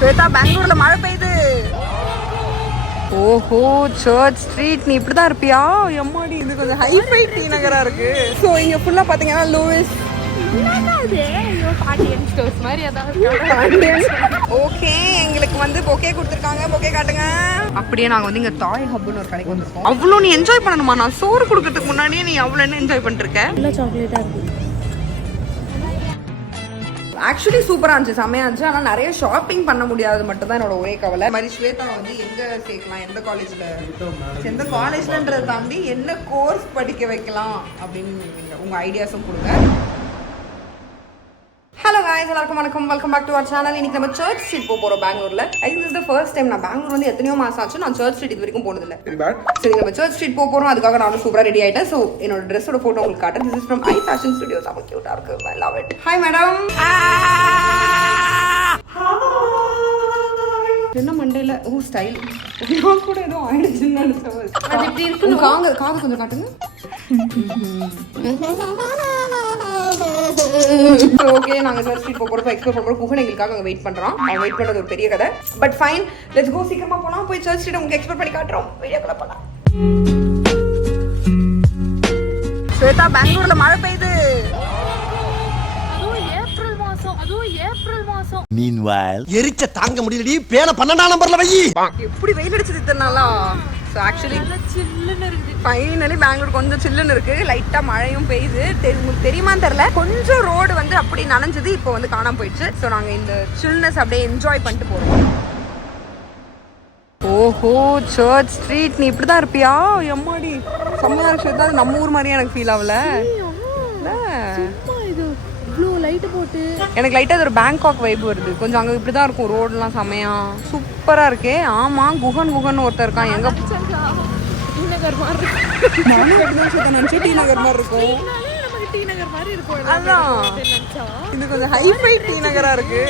ஸ்வேதா, பெங்களூர்ல மழை பெய்யுது. ஓஹோ, சர்ச் ஸ்ட்ரீட். நீ இப்படிதான் இருப்பியா? எம்மாடி, இது கொஞ்சம் ஹைஃபை டி நகரா இருக்கு. ஸோ இங்க ஃபுல்லா பாத்தீங்கன்னா லூயிஸ். ஓகே, எங்களுக்கு வந்து பொக்கே கொடுத்துருக்காங்க. பொக்கே காட்டுங்க. அப்படியே நாங்க வந்து இங்க டாய் ஹப்னு ஒரு கடைக்கு வந்திருக்கோம். அவ்வளோ நீ என்ஜாய் பண்ணணுமா? நான் சோறு கொடுக்கறதுக்கு முன்னாடியே நீ அவ்வளோ என்ன என்ஜாய் பண்ணிருக்க? சாக்லேட்டா இருக்கு. ஆக்சுவலி சூப்பராக இருந்துச்சு, செம்மையாக இருந்துச்சு. ஆனால் நிறைய ஷாப்பிங் பண்ண முடியாது மட்டும் தான் என்னோட ஒரே கவலை. மாதிரி ஸ்வேதா வந்து எங்கே சேர்க்கலாம், எந்த காலேஜ்லன்றதை தாண்டி என்ன கோர்ஸ் படிக்க வைக்கலாம் அப்படின்னு உங்கள் ஐடியாஸும் கொடுங்க. ஹலோ காய்ஸ், எல்லாருக்கும் வணக்கம். Welcome back to our channel. இன்னைக்கு நம்ம சர்ச் ஸ்ட்ரீட் போகிறோம் பெங்களூர்ல. I think this the first time. நான் பெங்களூர் வந்து எத்தனையோ மாசம் ஆச்சு, நான் சர்ச் ஸ்ட்ரீட் இது வரைக்கும் போனதில்லை. சரி, நம்ம சர்ச் ஸ்ட்ரீட் போகிறோம். அதுக்காக நானும் சூப்பராக ரெடி ஆயிட்டேன். ஸோ என்னோட ட்ரெஸ்ஸோட ஃபோட்டோ உங்களுக்கு காட்டுறேன். This is from I fashion studios. ரொம்ப கியூட்டா இருக்கு. I love it. Hi madam. என்ன மண்டையில ஸ்டைல் கூட ஏதோ ஆயிடுச்சுன்னு காது கொஞ்சம் காட்டுங்க. ஓகே, நாங்க சர்ச் ஸ்ட்ரீட் போறோம், எக்ஸ்ப்ளோர் பண்றோம். குஹன் எங்களுக்காக அங்க வெயிட் பண்றோம். அவங்க வெயிட் பண்றது ஒரு பெரிய கதை. But fine, let's go. சீக்கிரமா போலாம். போய் சர்ச் ஸ்ட்ரீட் உங்களுக்கு எக்ஸ்ப்ளோர் பண்ணி காட்டுறோம். வீடியோக்குள்ள போலாம். ஸ்வேதா, பெங்களூர்ல மழை பெய்யுது. Meanwhile, எரிச்ச தாங்க முடியலடி. பேன 12ஆம் நம்பர்ல வை. எப்படி வெயில் அடிச்சது இத்தனாலா? சோ ஆக்சுவலி சில்லுன்னு இருக்கு. ஃபைனலி பெங்களூர் கொஞ்சம் சில்லுன்னு இருக்கு. லைட்டா மழையும் பெய்யுது. உங்களுக்கு தெரியுமான்னு தெரியல, கொஞ்சம் ரோடு வந்து அப்படி நனைஞ்சது, இப்போ வந்து காணாம போயிடுச்சு. ஸோ நாங்க இந்த சில்னஸ் அப்படியே என்ஜாய் பண்ணிட்டு போறோம். ஓஹோ, சர்ச் ஸ்ட்ரீட். நீ இப்படிதான் இருப்பியா? எம்மாடி, செம்மையா இருக்கு. ஏதாவது நம்ம ஊர் மாதிரியே எனக்கு ஃபீல் ஆகல. எனக்கு லைட்டா ஒரு பேங்காக் வைப் வருது. கொஞ்சம் அங்க இப்படிதான் இருக்கும், ரோடுலாம் செமையா சூப்பரா இருக்கே. ஆமா, குஹன் ஒருத்தர் இருக்கான். எங்க டி நகர் மாதிரி இருக்கும். அதான், இது கொஞ்சம் ஹைஃபை டி நகரா இருக்கு.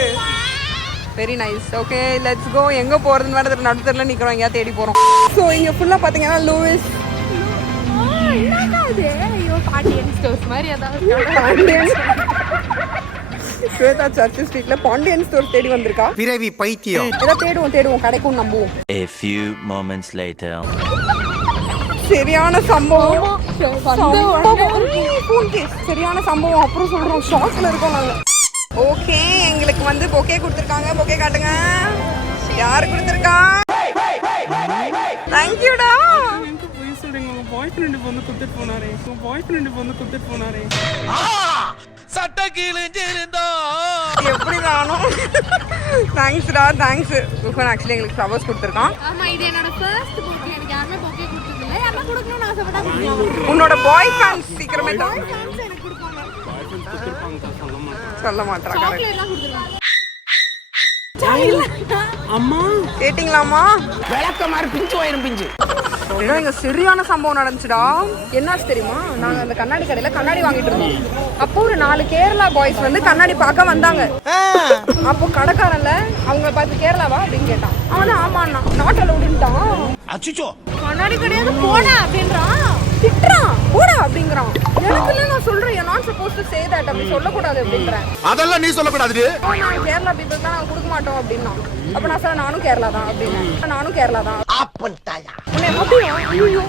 Very nice. Okay, let's go. எங்க போறதுன்னு வேற நடுத்தரல நிக்கிறோம், எங்கயா தேடி போறோம். சோ இங்க ஃபுல்லா பாத்தீங்கன்னா லூயிஸ். ஸ்வேதா சர்ச் ஸ்ட்ரீட்ல பாண்டியன் ஸ்டோர் தேடி வந்திருக்கா. பிறவி பைத்தியம். ஏதோ தேடுவோம் கிடைக்கும் நம்புவோம். A few moments later. சரியான சம்பவம். சரியான சம்பவம். அப்புறம் சொல்றோம், ஷாக்ல இருக்கோம் நாங்க. ஓகே, எங்களுக்கு வந்து பொக்கே கொடுத்துருக்காங்க. பொக்கே காட்டுங்க. யாரு கொடுத்துருக்கா? தேங்க்யூடா. பாய் ஃப்ரெண்ட் வந்து குடுத்துட்டு போனாரே. சட்ட கீழிஞ்சிருந்தா எப்படி நானும். தேங்க்ஸ்டா, தேங்க்ஸ். குஹன் ஆக்சுவலி எங்களுக்கு ஃப்ளவர்ஸ் கொடுத்துருக்கான். ஆமா, இது என்னோட ஃபர்ஸ்ட் பொக்கே. எனக்கு யாருமே பொக்கே கொடுத்தது இல்ல. யாரா கொடுக்கணும்னு ஆசைப்பட்டா கொடுக்கலாம். உன்னோட பாய் ஃப்ரெண்ட்ஸ் சீக்கிரமே தான் எனக்கு கொடுப்பாங்க. சொல்ல மாட்டாங்க. சாக்லேட்லாம் கொடுத்துருவாங்க. அம்மா கேட்டிங்களாமா? விளக்கமாறு பிஞ்சு வயிறும் பிஞ்சு. இங்க சரியான சம்பவம் நடந்துச்சுடா. என்னாச்சு தெரியுமா? நாங்க அந்த கண்ணாடி கடையில கண்ணாடி வாங்கிட்டு இருந்தோம். அப்போ ஒரு 4 கேரளா பாய்ஸ் வந்து கண்ணாடி பார்க்க வந்தாங்க. அப்போ கடைக்காரன்ல அவங்கள பார்த்து கேரளாவா அப்படின்னு கேட்டான். அவன் ஆமாண்ணா, நாட் அலவுடுன்ட்டான். அச்சச்சோ, கண்ணாடி கிடையாது, போடா அப்படின்றான். திட்டுறான், போடா அப்படிங்கிறான். எனக்கு இல்ல, நான் சொல்றேன், you're not supposed to say that. அப்படி சொல்லக்கூடாது அப்படின்றேன். அதெல்லாம் நீ சொல்லக்கூடாது. நான் கேரளா பீப்புள் தான், நாங்க கொடுக்க மாட்டோம் அப்படின்னா. அப்ப நான் சொல்ல, நானும் கேரளா தான் அப்படின்னு. நானும் கேரளா தான் உன்னை அப்படியா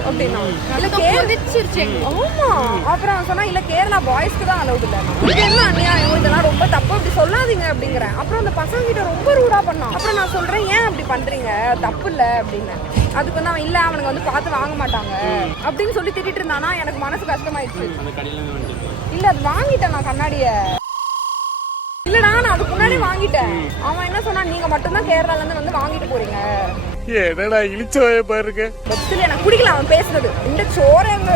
அப்படின்னா. இல்ல கேரளிச்சிருச்சு. ஆமா, அப்புறம் அவன் சொன்னா இல்ல கேரளா பாய்ஸ்க்கு தான் அலவுட் இல்ல. இது என்ன அநியாயம், இதெல்லாம் ரொம்ப தப்பு, அப்படி சொல்லாதீங்க அப்படிங்கிறேன். அப்புறம் அந்த பசங்க கிட்ட ரொம்ப ரூடா பண்ணான். அப்புறம் நான் சொல்றேன், ஏன் அப்படி பண்றீங்க, தப்பு இல்ல அப்படின்னு. அதுக்கு வந்து அவன் இல்ல, அவனுக்கு வந்து பார்த்து வாங்க மாட்டாங்க அப்படின்னு சொல்லி திட்டிட்டு இருந்தானா. எனக்கு மனசு கஷ்டமாயிடுச்சு. இல்ல, அது வாங்கிட்டேன் நான் கண்ணாடிய. இல்லடா, நான் அதுக்கு முன்னாடி வாங்கிட்டேன். அவன் என்ன சொன்னா, நீங்க மட்டும்தான் கேரளால இருந்து வந்து வாங்கிட்டு போறீங்க. என்னடா இழிச்சவாய பாருங்க. பஸ்ல எனக்கு பிடிக்கல அவன் பேசுனது. இந்த சோரங்க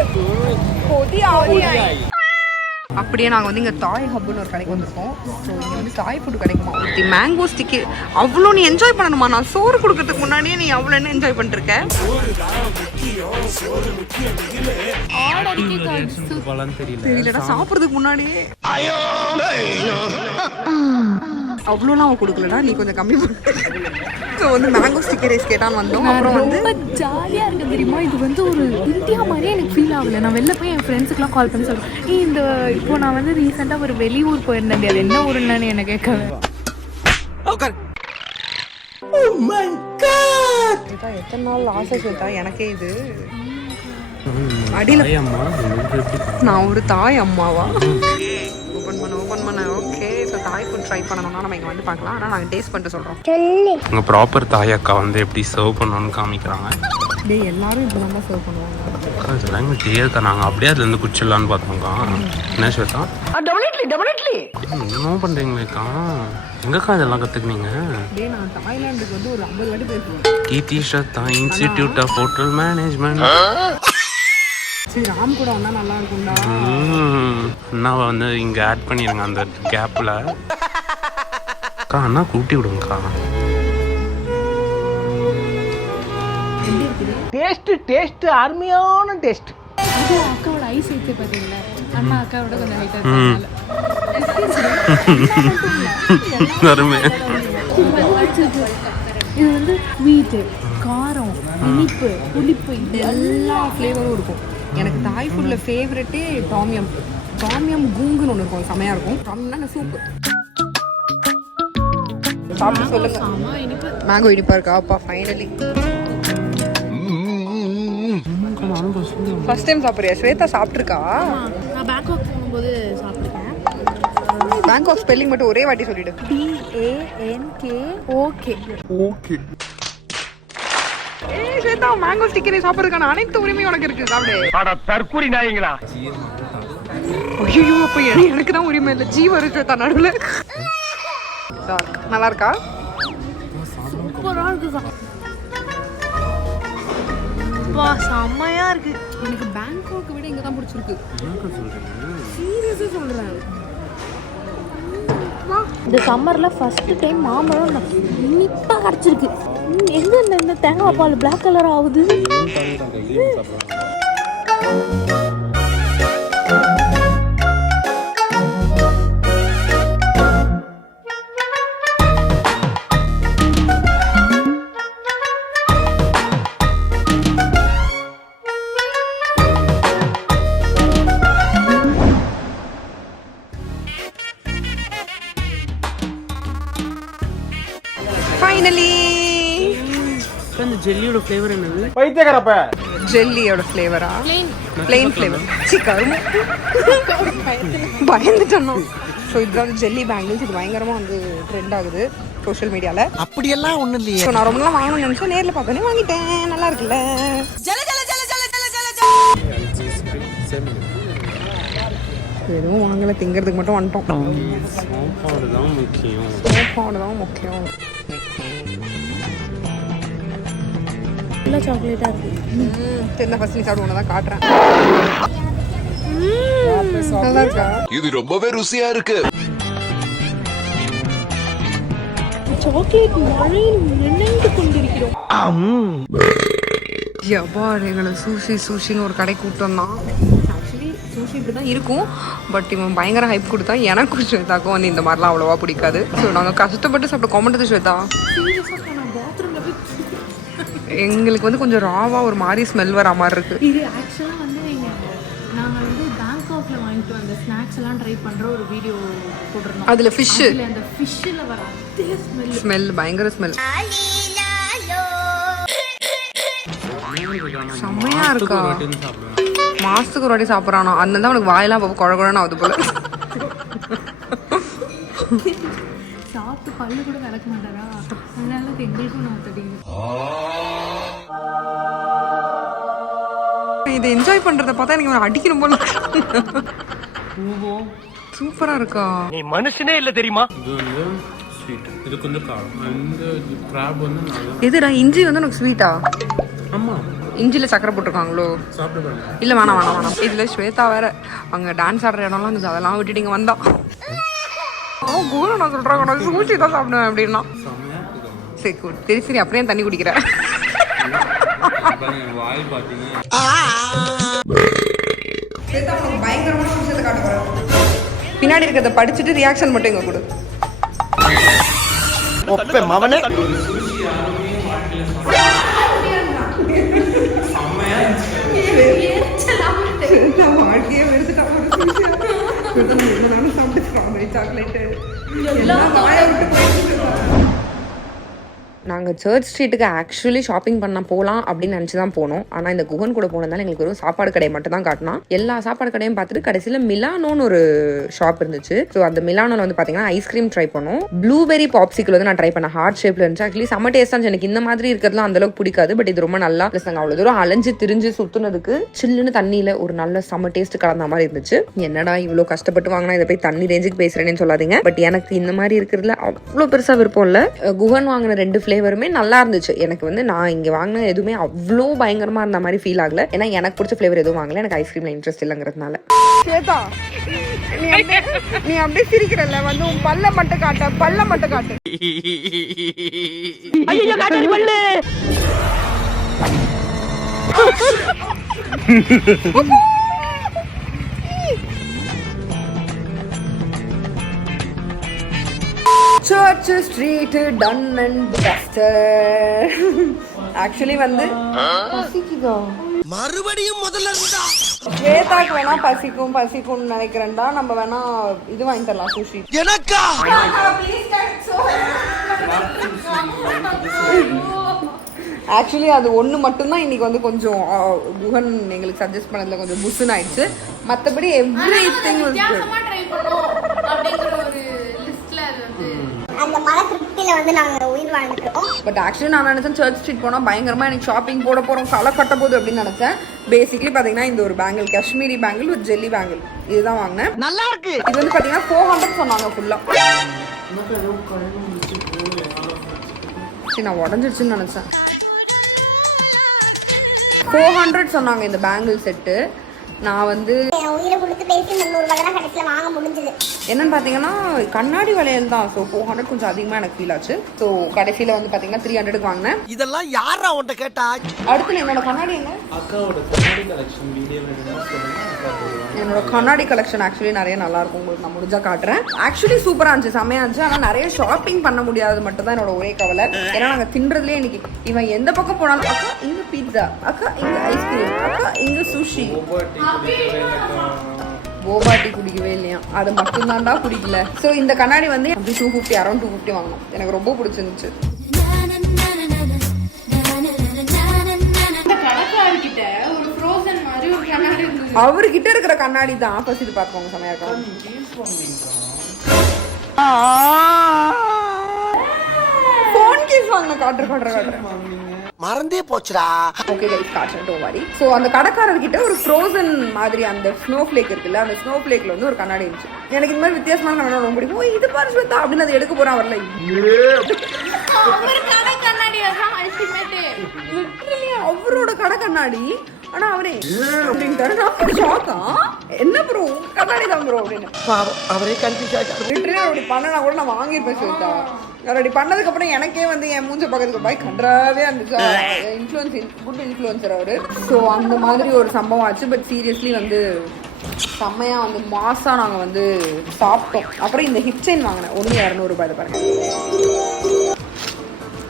கொதி ஆவியாய். அப்படியே நாங்கள் வந்து இங்கே டாய் ஹப்னு ஒரு கடைக்கு வந்திருக்கோம். ஸோ இங்கே வந்து டாய் ஃபுட் கிடைக்குமா? Mango stick. அவ்வளோ நீ என்ஜாய் பண்ணணுமா? நான் சோறு கொடுக்கறதுக்கு முன்னாடியே நீ அவ்வளோ என்ன என்ஜாய் பண்ணிருக்க? தெரியலடா, சாப்பிட்றதுக்கு முன்னாடியே அவ்வளோலாம் அவன் கொடுக்கலடா. நீ கொஞ்சம் கம்மி பண்ண. ஸோ வந்து மேங்கோ ஸ்டிக்கி ரைஸ் கேட்டான்னு வந்தோம். அப்புறம் வந்து ரொம்ப ஜாலியாக இருக்குது தெரியுமா? இது வந்து ஒரு இந்தியா மாதிரியே எனக்கு ஃபீல் ஆகலை. நான் வெளில போய் என் ஃப்ரெண்ட்ஸுக்குலாம் கால் பண்ணி சொல்கிறேன், இந்த இப்போ நான் வந்து ரீசெண்டாக ஒரு வெளியூர் போயிருந்தேன். அது என்ன ஊருன்னு என்னை கேட்கவே. ஸ்வேதா, எத்தனை நாள் ஆசை ஸ்வேதா எனக்கே இது. அடியில நான் ஒரு தாய் அம்மாவா? ஓபன் பண்ண ஓகே. ஸோ தாய் ஃபுட் ட்ரை பண்ணணும்னா நம்ம இங்கே வந்து பார்க்கலாம். ஆனால் நாங்கள் டேஸ்ட் பண்ணிட்டு சொல்கிறோம். உங்க ப்ராப்பர் தாய் அக்கா வந்து எப்படி சர்வ் பண்ணணும்னு காமிக்கிறாங்க. டேய் எல்லாரும் இப்படி தான் சர்வ் பண்ணுவாங்க. இதெல்லாம் எங்களுக்கு தெரியாது. நாங்கள் அப்படியே அதுலேருந்து குச்சிடலான்னு பார்த்தோம்க்கா. என்ன ஸ்வேதா இன்னும் பண்ணுறீங்களேக்கா? எங்கக்கா இதெல்லாம் கற்றுக்குனீங்க? டேய் நான் தாய்லாந்துக்கு வந்து ஒரு 50 வாட்டி போயிருக்கேன். கீர்த்தி ஸ்ரத்தா இன்ஸ்டிடியூட் ஆஃப் ஹோட்டல் மேனேஜ்மெண்ட். சரி ராம் கூட வந்தால் நல்லா இருக்கும்டா. அண்ணாவை வந்து இங்கே ஆட் பண்ணிடுங்க அந்த கேப்பில். அக்கா அண்ணா கூட்டி விடுங்கக்கா. டேஸ்ட் அருமையான டேஸ்ட். அது அக்காவோட ஐஸ் வைத்து பார்த்தீங்களா? அண்ணா அக்காவோட கொஞ்சம் ஹைட்டாக அருமை. இது வந்து ஸ்வீட்டு, காரம், இனிப்பு, புளிப்பு, இது எல்லா ஃப்ளேவரும் இருக்கும். எனக்கு தாய் ஃபுட்டில் ஃபேவரெட்டே டாமியம் கூங்குன்னு ஒன்று இருக்கும். செமையாக இருக்கும். டாமியம்னா சூப்பு. சாப்பிட்டு சொல்லுங்க. மேங்கோ இனிப்பா இருக்கா? அப்பா ஃபைனலி ஃபர்ஸ்ட் டைம் சாப்பிட்றியா? ஸ்வேதா சாப்பிட்ருக்கா? நான் பேங்காக் போகும்போது சாப்பிட்ருக்கேன். பேங்காக் ஸ்பெல்லிங் மட்டும் ஒரே வாட்டி சொல்லிடு. BANKOK. ஏய் ஸ்வேதா, மேங்கோ ஸ்டிக்கரை சாப்பிட்றதுக்கான அனைத்து உரிமையும் உனக்கு இருக்கு. சாப்பிடு. தற்கூரி நாயங்களா. ஐயோ அப்போ எனக்கு தான் உரிமை இல்லை. ஜீ வரும் ஸ்வேதா நடுவில். நல்லா இருக்கா? சூப்பராக இருக்குக்கா. வா செம்மையா இருக்கு. எனக்கு பேங்காக்கை விட இங்கே தான் பிடிச்சிருக்கு. சீரியஸாக சொல்கிறேன். இந்த சம்மர்ல ஃபர்ஸ்ட் டைம் மாம்பழம் இனிப்பா கிடைச்சிருக்கு. எங்க இந்த தேங்காய் பால் பிளாக் கலர் ஆகுது? ஃபைனலி இந்த ஜெல்லியோட ஃப்ளேவர் என்னது? பைத்தியக்காரப்ப. ஜெல்லியோட ஃப்ளேவரா? Plain flavour. சிக்கரும் பயந்துட்டோம். ஸோ இதுதான் வந்து ஜெல்லி பேங்கிள்ஸ். இது பயங்கரமாக வந்து ட்ரெண்ட் ஆகுது சோஷியல் மீடியாவில். அப்படியெல்லாம் ஒண்ணும் இல்லையே. ஸோ நான் ரொம்ப நாள் வாங்கணும்னு நினச்சேன். நேரில் பார்த்தோன்னே வாங்கிட்டேன். நல்லா இருக்குல்ல? எதுவும் வாங்கலை, திங்கிறதுக்கு மட்டும் வந்துட்டோம். சாப்பாடு தான் முக்கியம். சாப்பாடு தான் முக்கியம். நல்லா சாக்லேட்டா இருக்கு. தெரிஞ்ச ஃபர்ஸ்ட் நீ சாப்பிட்டு ஒன்று தான் காட்டுறேன். நல்லா இருக்கா? இது ரொம்பவே ருசியா இருக்கு. சாக்லேட் மழையில் நினைந்து கொண்டிருக்கிறோம். யப்பா எங்களை சூஷின்னு ஒரு கடை கூட்டம் தான். ஆக்சுவலி சூஷி இப்படி தான் இருக்கும். பட் இவன் பயங்கர ஹைப் கொடுத்தா. எனக்கும் ஸ்வேதாக்கும் வந்து இந்த மாதிரிலாம் அவ்வளோவா பிடிக்காது. ஸோ நாங்கள் கஷ்டப்பட்டு சாப்பிட்ட காமெண்ட்டு ஸ்வேதா. எங்களுக்கு வந்து கொஞ்சம் ராவா ஒரு மாதிரி ஸ்மெல் வர மாதிரி இருக்கு. இது ஆக்சுவலாக வந்து நாங்கள் வந்து பேங்காக்ல வாங்கிட்டு வந்த ஸ்நாக்ஸ் எல்லாம் ட்ரை பண்ணுற ஒரு வீடியோ போட்டிருந்தோம். அதில் ஃபிஷ்ஷு, அந்த ஃபிஷ்ஷில் வர அதே ஸ்மெல் பயங்கர ஸ்மெல். செம்மையா இருக்கா? மாசத்துக்கு ஒரு வாட்டி சாப்பிட்றானோ. அந்த தான் அவனுக்கு வாயெல்லாம் குழகுழன்னு ஆகுது போல. சாப்பிட்டு பல்லு கூட விளக்க மாட்டாரா? அதனால எங்களுக்கும் நான் தெரியும். இதை என்ஜாய் பண்றத பார்த்தா எனக்கு அடிக்கணும் போல. சூப்பரா இருக்கா? நீ மனுஷனே இல்ல தெரியுமா? இது வந்து ஸ்வீட், இது கொஞ்சம் காரம். இந்த கிராப் வந்து நல்லா. எதுடா இஞ்சி வந்து உனக்கு ஸ்வீட்டா? ஆமா, இஞ்சில சக்கரை போட்டிருக்காங்களோ? சாப்பிட்டு பாருங்க. இல்ல வேணாம். இதுல ஸ்வேதா வேற அங்க டான்ஸ் ஆடுற இடம்லாம் இருந்துச்சு. அதெல்லாம் விட்டுட்டு இங்க வந்தா நான் சொல்றாங்க நான் சூச்சி தான் சாப்பிடுவேன் அப்படின்னா. சரி சரி அப்படியே தண்ணி குடிக்கிறேன். வாய் பாத்தீங்க பின்னாடி இருக்கிறத படிச்சுட்டு ரியாக்ஷன் மட்டும் இங்க கொடு. மவனே வாழ்க்கையே வெறுத்துட்டாலும் சாப்பிட்டு சாக்லேட்டு நாங்கள் சர்ச் ஸ்ட்ரீட்டுக்கு ஆக்சுவலி ஷாப்பிங் பண்ண போகலாம் அப்படின்னு நினச்சி தான் போனோம். ஆனால் இந்த குகன் கூட போனதால எங்களுக்கு வெறும் சாப்பாடு கடையை மட்டும் தான் காட்டினா. எல்லா சாப்பாடு கடையும் பார்த்துட்டு கடைசியில் மிலானோன்னு ஒரு ஷாப் இருந்துச்சு. ஸோ அந்த மிலானோவில் வந்து பார்த்தீங்கன்னா ஐஸ்கிரீம் ட்ரை பண்ணோம். ப்ளூபெரி பாப்சிக்கிள் வந்து நான் ட்ரை பண்ணேன். ஹார்ட் ஷேப்பில் இருந்துச்சு. ஆக்சுவலி செம்ம டேஸ்ட்டாக இருந்துச்சு. எனக்கு இந்த மாதிரி இருக்கிறதுலாம் அந்தளவுக்கு பிடிக்காது. பட் இது ரொம்ப நல்லா. ப்ளஸ் நாங்கள் அவ்வளோ தூரம் அலைஞ்சு திரிஞ்சு சுற்றுனதுக்கு சில்லுன்னு தண்ணியில் ஒரு நல்ல செம்ம டேஸ்ட் கலந்த மாதிரி இருந்துச்சு. என்னடா இவ்வளோ கஷ்டப்பட்டு வாங்கினா இதை போய் தண்ணி ரேஞ்சுக்கு பேசுகிறேன்னு சொல்லாதீங்க. பட் எனக்கு இந்த மாதிரி இருக்கிறதுல அவ்வளோ பெருசாக விருப்பம் இல்லை. குகன் வாங்கின 2 ஃப்ளேவருமே நல்லா இருந்துச்சு. எனக்கு வந்து நான் இங்கே வாங்கின எதுவுமே அவ்வளோ பயங்கரமாக இருந்த மாதிரி ஃபீல் ஆகல. ஏன்னா எனக்கு பிடிச்ச ஃப்ளேவர் எதுவும் வாங்கல. எனக்கு ஐஸ்கிரீம்ல இன்ட்ரெஸ்ட் இல்லைங்கிறதுனால. ஸ்வேதா, நீ அப்படியே சிரிக்கிறல்ல, வந்து உன் பல்ல மட்டும் காட்டு. ஐயோ காட்டு பல்லு. Church street done and duster. Actually வந்து மறுபடியும் முதல்ல இருந்தா ஸ்வேதாக்கு வேணா பசிக்கும்னு நினைக்கிறேன்டா. நம்ம வேணா இது வாங்கி தரலாம், சுஷி. எனக்கா ஆக்சுவலி அது ஒன்று மட்டும்தான் இன்னைக்கு வந்து கொஞ்சம் குகன் எங்களுக்கு சஜஸ்ட் பண்ணதுல கொஞ்சம் புஷ்ன்னு ஆயிடுச்சு. மற்றபடி எவ்ரிதிங் வாஸ் குட். அந்த மன திருப்தியில வந்து நாங்க உயிர் வாழ்ந்துட்டு இருக்கோம். பட் ஆக்சுவலி நான் நினைச்சேன் சர்ச் ஸ்ட்ரீட் போனா பயங்கரமா எனக்கு ஷாப்பிங் போட போறோம், களை கட்ட போகுது அப்படின்னு நினைச்சேன். பேசிக்கலி பாத்தீங்கன்னா இந்த ஒரு bangle, Kashmiri bangle with jelly bangle, இதுதான் வாங்கினேன். நல்லா இருக்கு. இது வந்து பாத்தீங்கன்னா 400 சொன்னாங்க ஃபுல்லா. நான் உடஞ்சிருச்சுன்னு நினைச்சேன். 400 சொன்னாங்க இந்த பேங்கிள் செட்டு. நான் வந்து உயிரை கொடுத்து பேசி 300 ரூபாய் தான் கடைசியில் வாங்க முடிஞ்சது. என்னன்னு பார்த்தீங்கன்னா கண்ணாடி வளையல் தான். ஸோ 400 கொஞ்சம் அதிகமாக எனக்கு ஃபீல் ஆச்சு. ஸோ கடைசியில் வந்து பார்த்தீங்கன்னா 300க்கு வாங்கினேன். இதெல்லாம் யாரா உன்கிட்ட கேட்டா? அடுத்து என்னோட கண்ணாடி என்ன? அக்காவோட கண்ணாடி கலெக்ஷன் வீடியோ வேணும்னா சொல்லுங்க. என்னோட கண்ணாடி கலெக்ஷன் ஆக்சுவலி நிறைய நல்லா இருக்கும். உங்களுக்கு நான் முடிஞ்சா காட்டுறேன். ஆக்சுவலி சூப்பராக இருந்துச்சு, செம்மையா இருந்துச்சு. ஆனால் நிறைய ஷாப்பிங் பண்ண முடியாது மட்டும் தான் என்னோட ஒரே கவலை. ஏன்னா நாங்கள் தின்றதுலேயே இன்னைக்கு இவன் எந்த பக்கம் போனாலும் அக்கா இங்கே பீட்சா, அக்கா இங்கே ஐஸ்கிரீம், அக்கா இங்கே சுஷி. போபா டீ குடிக்கவே இல்லையா, அது மட்டும் தான்டா குடிக்கல. ஸோ இந்த கண்ணாடி வந்து அப்படி 250, அரௌண்ட் 250 வாங்கணும். எனக்கு ரொம்ப பிடிச்சிருந்துச்சு. அவர்கிட்ட இருக்கிற கண்ணாடி தான் ஃபர்ஸ்ட் இது பார்த்துக்கோங்க, செமையா இருக்கும். ஃபோன் கேஸ் வாங்கின காட்டுறேன். மறந்தே போச்சுடா. ஓகே கைஸ், காட்டுறேன், டோன்ட் வரி. ஸோ அந்த கடைக்காரர்கிட்ட ஒரு ஃப்ரோசன் மாதிரி அந்த ஸ்னோ ஃபிளேக் இருக்குல்ல, அந்த ஸ்னோ ஃபிளேக்ல வந்து ஒரு கண்ணாடி இருந்துச்சு. எனக்கு இந்த மாதிரி வித்தியாசமான கண்ணாடி ரொம்ப பிடிக்கும். ஓ இது பாரு ஸ்வேதா அப்படின்னு அதை எடுக்க போறான். வரல அவரோட கடை கண்ணாடி. ஆனா அவரே அப்படின்ட்டாரு. நான் ஷாக்கா, என்ன ப்ரோ கண்ணாடி தான் ப்ரோ அப்படின்னு. அவரே கன்ஃபியூஸ் ஆயிட்டாரு. லிட்டரலி அப்படி பண்ணனா கூட நான் வாங்கியிருப்பேன் ஸ்வேதா. அப்படி பண்ணதுக்கு அப்புறம் எனக்கே வந்து என் மூஞ்ச பக்கத்துக்கு பாய் கன்றாவே இருந்துச்சு. குட் இன்ஃப்ளூயன்சர் அவரு. ஸோ அந்த மாதிரி ஒரு சம்பவம் ஆச்சு. பட் சீரியஸ்லி வந்து செம்மையா வந்து மாசா நாங்க வந்து சாப்பிட்டோம். அப்புறம் இந்த ஹிப் செயின் வாங்கினேன். 200 ரூபாய் பாருங்க.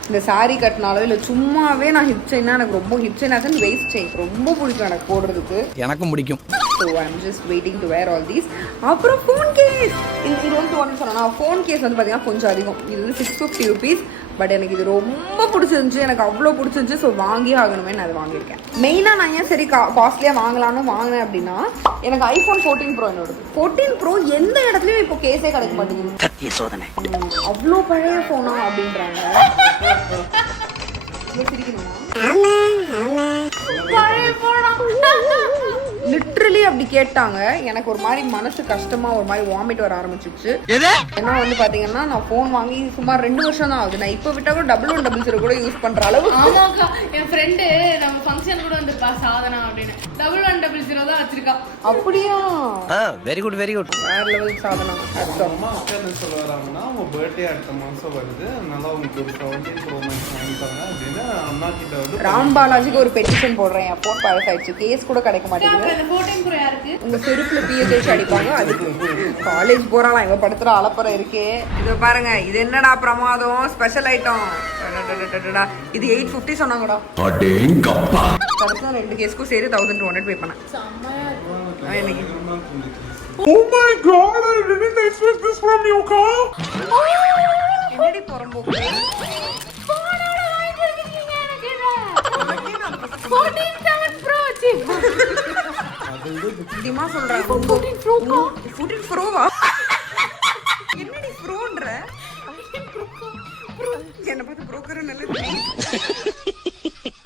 இந்த சாரீ கட்டினாலோ இல்லை சும்மாவே நான் ஹிப் செயின்னா எனக்கு ரொம்ப ஹிப் செயின் ஆச்சு வெயிஸ்ட் செயின் ரொம்ப பிடிக்கும் எனக்கு போடுறதுக்கு. எனக்கும் பிடிக்கும். So I am just waiting to wear all these. அப்புறம் ஃபோன் கேஸ், இது வந்து ஒன்று சொன்னா ஃபோன் கேஸ் வந்து பார்த்தீங்கன்னா கொஞ்சம் அதிகம். இது வந்து 650 rupees. பட் எனக்கு இது ரொம்ப பிடிச்சிருந்துச்சு, எனக்கு அவ்வளோ பிடிச்சிருந்துச்சு. ஸோ வாங்கி ஆகணுமே நான் அதை வாங்கியிருக்கேன். மெயினாக நான் ஏன் சரி காஸ்ட்லியாக வாங்கலான்னு வாங்கினேன் அப்படின்னா, எனக்கு ஐஃபோன் 14 Pro என்னோடது. 14 Pro எந்த இடத்துலையும் இப்போ கேஸே கிடைக்க மாட்டேங்குது. சத்திய சோதனை. அவ்வளோ பழைய ஃபோனா அப்படின்றாங்க. லிட்ரலி அப்படி கேட்டாங்க. எனக்கு ஒரு மாதிரி மனசு கஷ்டமா ஒரு மாதிரி வாமிட் வர ஆரம்பிச்சிச்சு. ஏன்னா வந்து பாத்தீங்கன்னா நான் போன் வாங்கி சுமார் 2 வருஷம் தான் ஆகுது. நான் இப்ப விட்டா கூட 1100 கூட யூஸ் பண்ற அளவு. ஆமாக்கா, என் ஃப்ரெண்டு நம்ம ஃபங்க்ஷன் கூட வந்திருப்பா சாதனா அப்படின்னு 1100 தான் வச்சிருக்கா. அப்படியா? Very good very good. வேற லெவல் சாதனா. அம்மா அக்கா என்ன சொல்ல வராங்கன்னா, உங்க பர்த்டே அடுத்த மாசம் வருது, அதனால உங்களுக்கு ஒரு 17 Pro Max வாங்கிட்டாங்க அப்படின்னு அம்மா கிட்ட வந்து ராம் பாலாஜிக்கு ஒரு பெட்டிஷன் போடுறேன். என் போன் பழசாயிடுச்சு, கேஸ் கூட கிடைக்க மாட்டேங்குது. உங்க செருப்புல பிஎஸ்ஹெச் அடிப்பாங்க. அதுக்கு காலேஜ் போறாலாம் இவ படுத்துற அலப்பற இருக்கே. இத பாருங்க, இது என்னடா பிரமாதம் ஸ்பெஷல் ஐட்டம். இது 850 சொன்னாங்கடா. அடேங்கப்பா. கரெக்ட்டா 2 கேஸ்க்கு சரி 1200 பே பண்ணேன். Oh my god, I didn't expect this from you, Ka. என்னடி பொறம்போக்கு. இப்படிமா சொல்றேன் 14 ப்ரோவா என்னடி ப்ரோன்ற என்ன பார்த்து புரோக்கர் நல்லது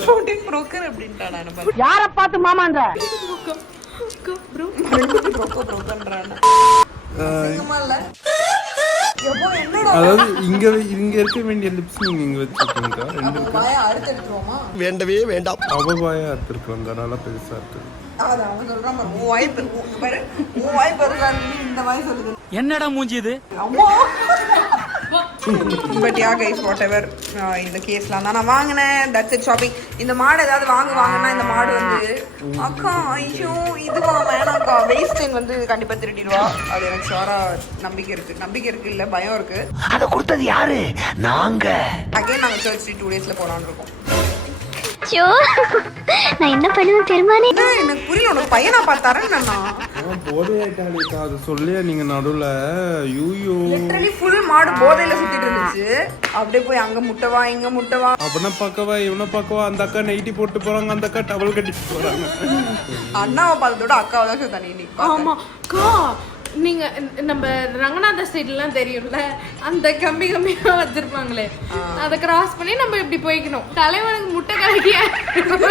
14 புரோக்கர் அப்படின்ட்டாடா என்ன பார்த்து யார பார்த்து மாமான்ற புரோக்கர்ன்றானே சும்மா இல்ல எப்போ என்னடா அதாவது இங்க இருக்க வேண்டிய லிப்ஸ் நீங்க இங்க வச்சிருக்கீங்க ரெண்டு வாயை அறுத்து எடுத்துருவோமா வேண்டவே வேண்டாம். அவபாயா எடுத்துருக்கோம் அதனால பெருசா இருக்கு அவன் சொல்றான் பாரு உன் வாய் பெருசா இந்த வாய் சொல்லுது என்னடா மூஞ்சி இது அம்மா but yeah guys what ever இந்த கேஸ்லாம் தான் நான் வாங்கினேன். That's it shopping. இந்த மாடு ஏதாவது வாங்கினா இந்த மாடு வந்து அக்கா ஐயோ இதுவா வேணாக்கா வேஸ்ட் வந்து கண்டிப்பா திருடிடுவா. அது எனக்கு ஷோரா நம்பிக்கை இருக்கு இல்ல பயம் இருக்கு. அத கொடுத்தது யாரு? நாங்க. அகைன் நாங்க சர்ச் 2 டேஸ்ல போலான்னு இருக்கோம். நான் என்ன பண்ணுவேன் பெருமானே? எனக்கு புரியல உனக்கு பையனா பார்த்தாரன்னு போதை ஆயிட்டாலேக்கா அது சொல்லியா நீங்க நடுவுல யூயோ லிட்டரலி ஃபுல் மாடு போதையில சுத்திட்டு இருந்துச்சு. அப்படியே போய் அங்க முட்டவா இங்க முட்டவா அவனை பார்க்கவா இவனை பார்க்கவா அந்த அக்கா நைட்டி போட்டு போறாங்க அந்த அக்கா டவல் கட்டிட்டு போறாங்க. அண்ணாவை பார்த்ததோட அக்காவை தான் தனி நீ ஆமா அக்கா நீங்க நம்ம ரங்கநாத ஸ்ட்ரீட்லாம் தெரியும்ல அந்த கம்பியா வச்சிருப்பாங்களே அதை கிராஸ் பண்ணி நம்ம இப்படி போய்க்கணும். தலைவனுக்கு முட்டை கலக்கியா இருக்கும்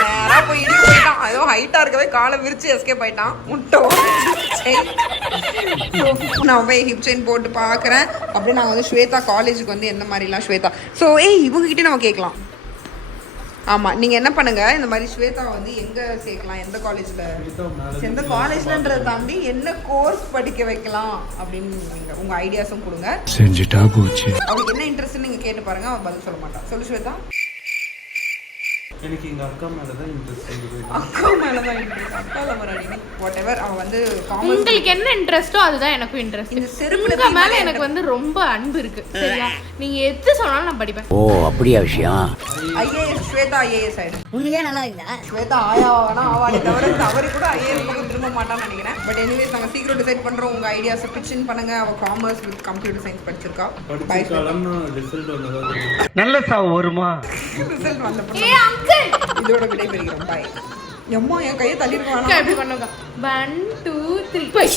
நேரா போய் இடிச்சு போயிட்டான். ஏதோ ஹைட்டா இருக்கவே காலை விரிச்சு எஸ்கேப் ஆயிட்டான் முட்டை. நான் போய் ஹிப் செயின் போட்டு பாக்குறேன். அப்படியே நாங்க வந்து ஸ்வேதா காலேஜுக்கு வந்து எந்த மாதிரிலாம் ஸ்வேதா ஸோ இவங்க கிட்டே நம்ம கேட்கலாம். ஆமா நீங்க என்ன பண்ணுங்க இந்த மாதிரி ஸ்வேதா வந்து எங்க சேர்க்கலாம் எந்த காலேஜ்லன்றதை தாண்டி என்ன கோர்ஸ் படிக்க வைக்கலாம் அப்படின்னு நீங்க உங்க ஐடியாஸும் கொடுங்க. செஞ்சுட்டா போச்சு. அவளுக்கு என்ன இன்ட்ரெஸ்ட் நீங்க கேட்டு பாருங்க. அவ பதில் சொல்ல மாட்டான். சொல்லு ஸ்வேதா. எனக்கு எங்க அக்கா மேலதான் இன்ட்ரெஸ்ட் இருக்குது. அக்கா மேலதான் இன்ட்ரெஸ்ட். அக்கா லவர் அடி வாட் எவர். அவ வந்து உங்களுக்கு என்ன இன்ட்ரெஸ்டோ அதுதான் எனக்கும் இன்ட்ரெஸ்ட். இந்த செருப்புல உங்க மேல எனக்கு வந்து ரொம்ப அன்பு இருக்கு சரியா. நீங்க எது சொன்னாலும் நான் படிப்பேன். ஓ அப்படியா விஷயம். ஐஏஎஸ் ஸ்வேதா ஐஏஎஸ் ஆயிடும். உங்களுக்கே நல்லா இருக்குதா? ஸ்வேதா ஆயாவானா ஆவாடி தவிர அவரு கூட ஐஏஎஸ் பக்கம் திரும்ப மாட்டான்னு நினைக்கிறேன். பட் எனிவேஸ் நாங்க சீக்கிரம் டிசைட் பண்றோம். உங்க ஐடியாஸை பிட்ச் இன் பண்ணுங்க. அவ காமர்ஸ் வித் கம்ப்யூட்டர் சயின்ஸ் படிச்சிருக்கா. ரிசல்ட் வந்ததா நல்ல சாவு வருமா? ரிசல்ட் வந்தப்ப ஏ அங்கிள் இதோட விடை பெறுகிறோம். பாய். எம்மா என் கையை தள்ளி எப்படி பண்ணுங்க 1 2 3 போய்